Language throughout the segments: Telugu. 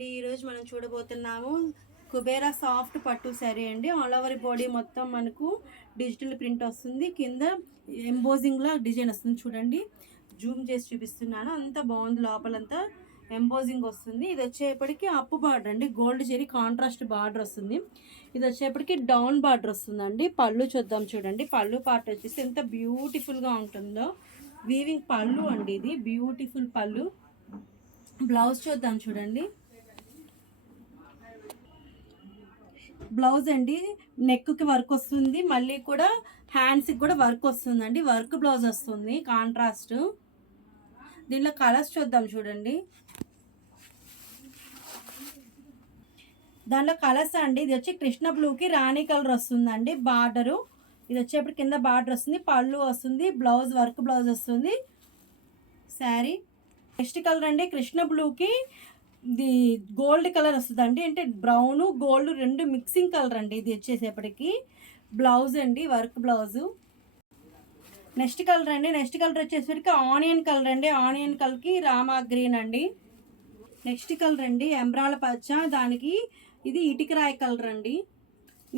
అండి. ఈరోజు మనం చూడబోతున్నాము కుబేరా సాఫ్ట్ పట్టు శారీ అండి. ఆల్ ఓవర్ బాడీ మొత్తం మనకు డిజిటల్ ప్రింట్ వస్తుంది. కింద ఎంబోజింగ్లో డిజైన్ వస్తుంది. చూడండి, జూమ్ చేసి చూపిస్తున్నాను. అంత బాగుంది. లోపలంతా ఎంబోజింగ్ వస్తుంది. ఇది వచ్చేప్పటికి అప్పు బార్డర్ అండి. గోల్డ్ జెరీ కాంట్రాస్ట్ బార్డర్ వస్తుంది. ఇది వచ్చేప్పటికి డౌన్ బార్డర్ వస్తుందండి. పళ్ళు చూద్దాం. చూడండి, పళ్ళు పార్ట్ వచ్చేసి ఎంత బ్యూటిఫుల్గా ఉంటుందో. వీవింగ్ పళ్ళు అండి. ఇది బ్యూటిఫుల్ పళ్ళు. బ్లౌజ్ చూద్దాం. చూడండి, బ్లౌజ్ అండి నెక్కి వర్క్ వస్తుంది. మళ్ళీ కూడా హ్యాండ్స్కి కూడా వర్క్ వస్తుందండి. వర్క్ బ్లౌజ్ వస్తుంది కాంట్రాస్ట్. దీనిలో కలర్స్ చూద్దాం. చూడండి, దానిలో కలర్స్ అండి. ఇది వచ్చి కృష్ణ బ్లూకి రాణి కలర్ వస్తుందండి. బార్డరు ఇది వచ్చేప్పుడు కింద బార్డర్ వస్తుంది. పళ్ళు వస్తుంది. బ్లౌజ్ వర్క్ బ్లౌజ్ వస్తుంది. శారీ నెక్స్ట్ కలర్ అండి. కృష్ణ బ్లూకి ఇది గోల్డ్ కలర్ వస్తుందండి. అంటే బ్రౌన్ గోల్డ్ రెండు మిక్సింగ్ కలర్ అండి. ఇది వచ్చేసేపటికి బ్లౌజ్ అండి, వర్క్ బ్లౌజు. నెక్స్ట్ కలర్ అండి. నెక్స్ట్ కలర్ వచ్చేసరికి ఆనియన్ కలర్ అండి. ఆనియన్ కలర్కి రామా గ్రీన్ అండి. నెక్స్ట్ కలర్ అండి ఎంబ్రాల పచ్చ, దానికి ఇది ఇటుకరాయి కలర్ అండి.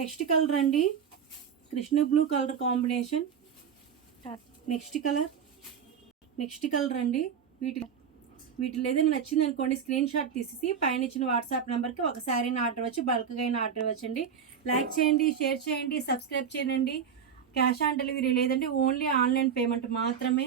నెక్స్ట్ కలర్ అండి Krishna blue colour combination. Next colour అండి. వీటిలో ఏదైనా నచ్చింది అనుకోండి, స్క్రీన్ షాట్ తీసేసి పైన ఇచ్చిన వాట్సాప్ నెంబర్కి ఒక శారీని ఆర్డర్ ఇవ్వచ్చు, బల్క్గా అయినా ఆర్డర్ ఇవ్వచ్చండి. లైక్ చేయండి, షేర్ చేయండి, సబ్స్క్రైబ్ చేయండి. క్యాష్ ఆన్ డెలివరీ లేదండి, ఓన్లీ ఆన్లైన్ పేమెంట్ మాత్రమే.